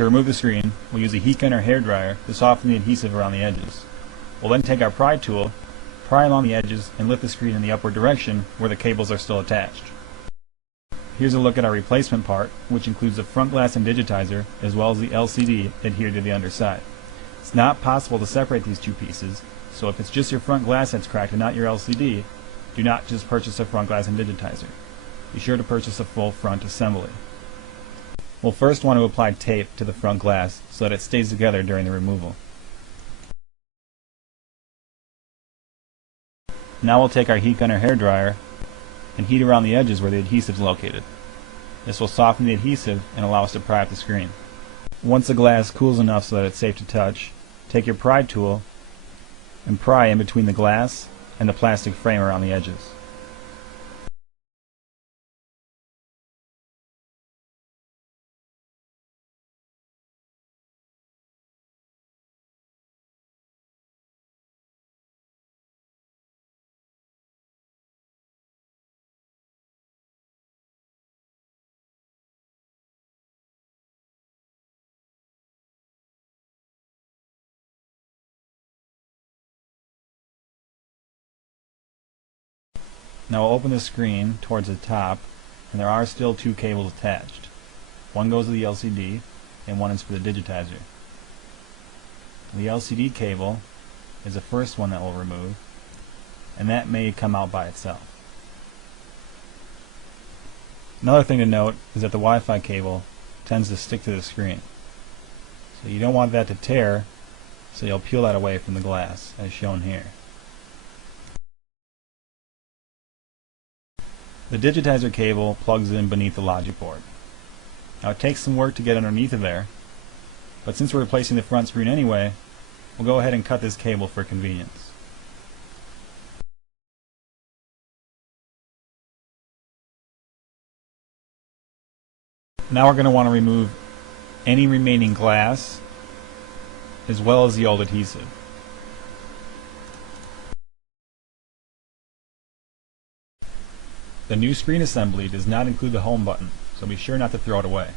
To remove the screen, we'll use a heat gun or hairdryer to soften the adhesive around the edges. We'll then take our pry tool, pry along the edges, and lift the screen in the upward direction where the cables are still attached. Here's a look at our replacement part, which includes the front glass and digitizer, as well as the LCD adhered to the underside. It's not possible to separate these two pieces, so if it's just your front glass that's cracked and not your LCD, do not just purchase a front glass and digitizer. Be sure to purchase a full front assembly. We'll first want to apply tape to the front glass so that it stays together during the removal. Now we'll take our heat gun or hairdryer and heat around the edges where the adhesive is located. This will soften the adhesive and allow us to pry up the screen. Once the glass cools enough so that it's safe to touch, take your pry tool and pry in between the glass and the plastic frame around the edges. Now we'll open the screen towards the top, and there are still two cables attached. One goes to the LCD and one is for the digitizer. The LCD cable is the first one that we'll remove, and that may come out by itself. Another thing to note is that the Wi-Fi cable tends to stick to the screen. So you don't want that to tear, so you'll peel that away from the glass, as shown here. The digitizer cable plugs in beneath the logic board. Now it takes some work to get underneath of there, but since we're replacing the front screen anyway, we'll go ahead and cut this cable for convenience. Now we're going to want to remove any remaining glass as well as the old adhesive. The new screen assembly does not include the home button, so be sure not to throw it away.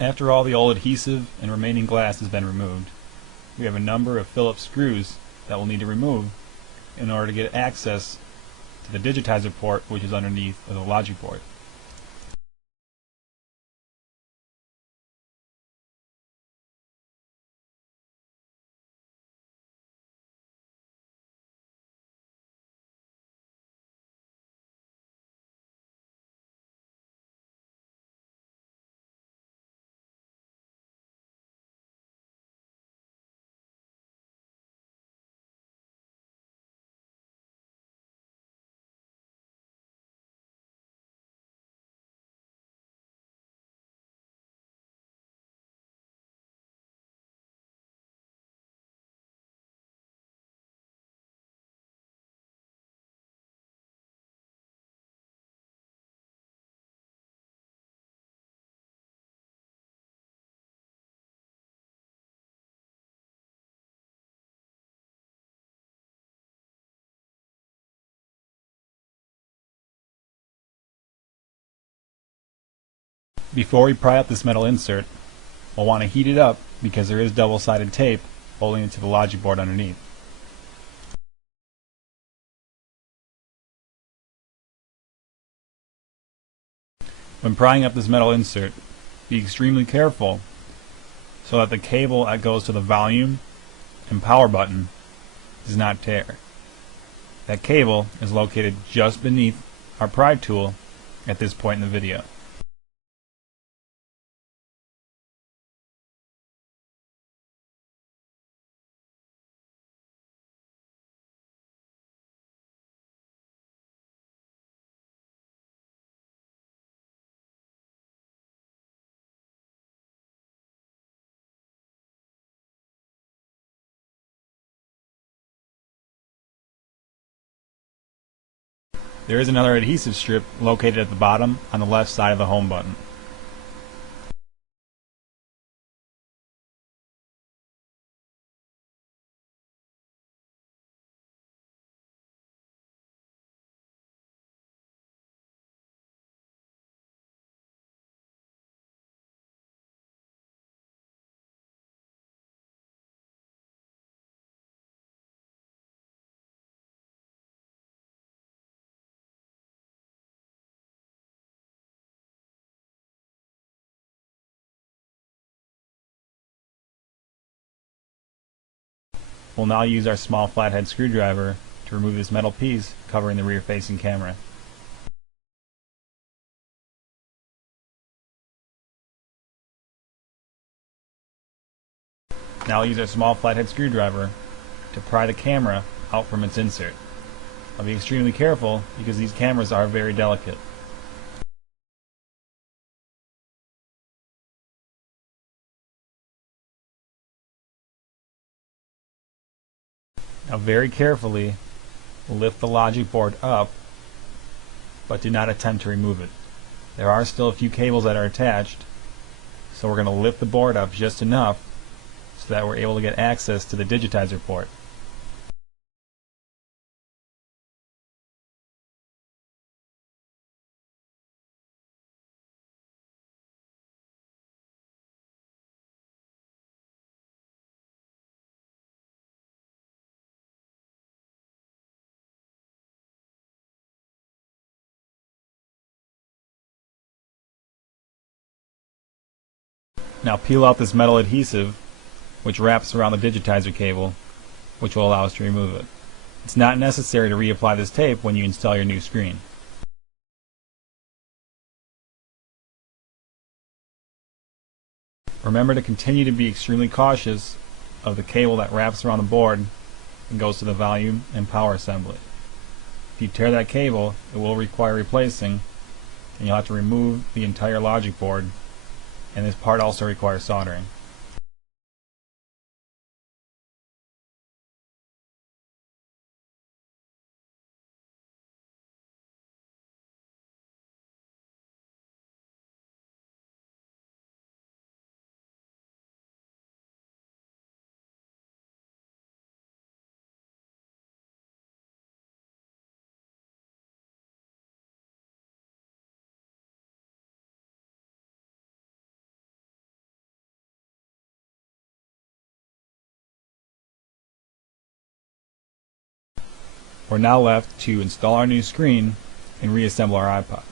After all the old adhesive and remaining glass has been removed, we have a number of Phillips screws that we'll need to remove in order to get access to the digitizer port, which is underneath of the logic board. Before we pry up this metal insert, we'll want to heat it up because there is double-sided tape holding it to the logic board underneath. When prying up this metal insert, be extremely careful so that the cable that goes to the volume and power button does not tear. That cable is located just beneath our pry tool at this point in the video. There is another adhesive strip located at the bottom on the left side of the home button. We'll now use our small flathead screwdriver to remove this metal piece covering the rear-facing camera. Now I'll use our small flathead screwdriver to pry the camera out from its insert. I'll be extremely careful because these cameras are very delicate. Now very carefully lift the logic board up, but do not attempt to remove it. There are still a few cables that are attached, so we're going to lift the board up just enough so that we're able to get access to the digitizer port. Now peel out this metal adhesive which wraps around the digitizer cable, which will allow us to remove it. It's not necessary to reapply this tape when you install your new screen. Remember to continue to be extremely cautious of the cable that wraps around the board and goes to the volume and power assembly. If you tear that cable, it will require replacing, and you'll have to remove the entire logic board, and this part also requires soldering. We're now left to install our new screen and reassemble our iPod.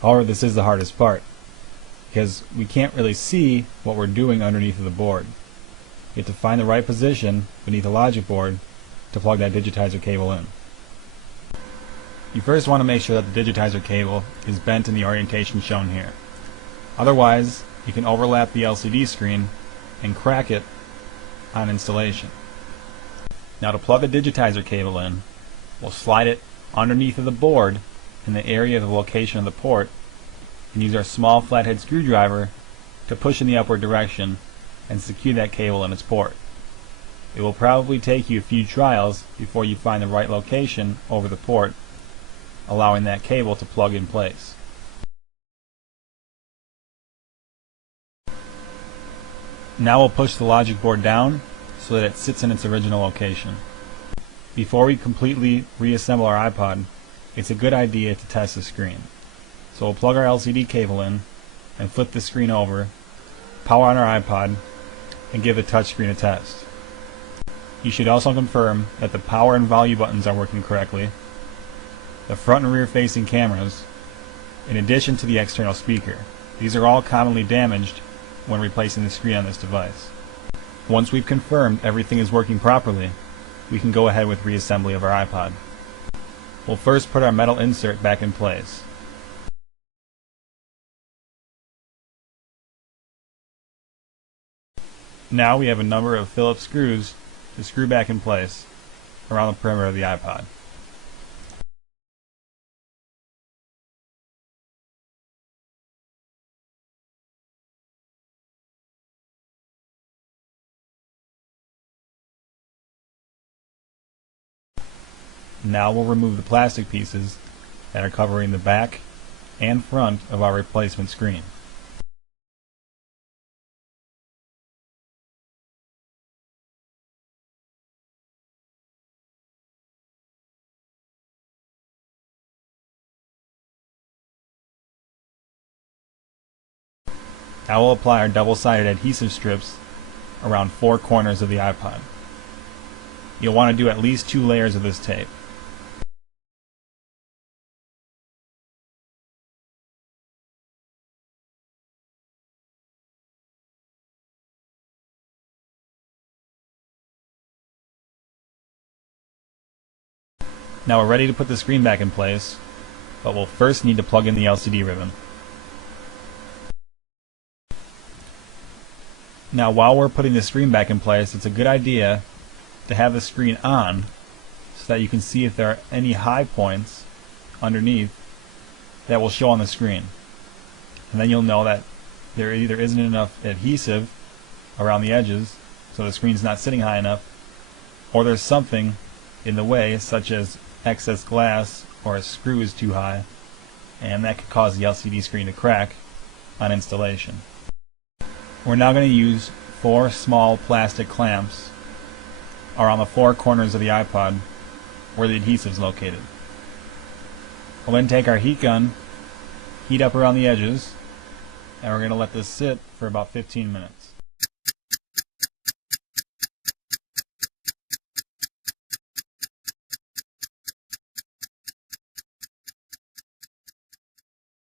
However, this is the hardest part, because we can't really see what we're doing underneath of the board. You have to find the right position beneath the logic board to plug that digitizer cable in. You first want to make sure that the digitizer cable is bent in the orientation shown here. Otherwise, you can overlap the LCD screen and crack it on installation. Now to plug the digitizer cable in, we'll slide it underneath of the board in the area of the location of the port and use our small flathead screwdriver to push in the upward direction and secure that cable in its port. It will probably take you a few trials before you find the right location over the port, allowing that cable to plug in place. Now we'll push the logic board down so that it sits in its original location. Before we completely reassemble our iPod, it's a good idea to test the screen. So we'll plug our LCD cable in and flip the screen over, power on our iPod, and give the touchscreen a test. You should also confirm that the power and volume buttons are working correctly, the front and rear facing cameras, in addition to the external speaker. These are all commonly damaged when replacing the screen on this device. Once we've confirmed everything is working properly, we can go ahead with reassembly of our iPod. We'll first put our metal insert back in place. Now we have a number of Phillips screws to screw back in place around the perimeter of the iPod. Now we'll remove the plastic pieces that are covering the back and front of our replacement screen. Now we'll apply our double-sided adhesive strips around 4 corners of the iPod. You'll want to do at least 2 layers of this tape. Now we're ready to put the screen back in place, but we'll first need to plug in the LCD ribbon. Now while we're putting the screen back in place, it's a good idea to have the screen on so that you can see if there are any high points underneath that will show on the screen. And then you'll know that there either isn't enough adhesive around the edges, so the screen's not sitting high enough, or there's something in the way, such as excess glass or a screw is too high, and that could cause the LCD screen to crack on installation. We're now going to use 4 small plastic clamps around the 4 corners of the iPod where the adhesive is located. We'll then take our heat gun, heat up around the edges, and we're going to let this sit for about 15 minutes.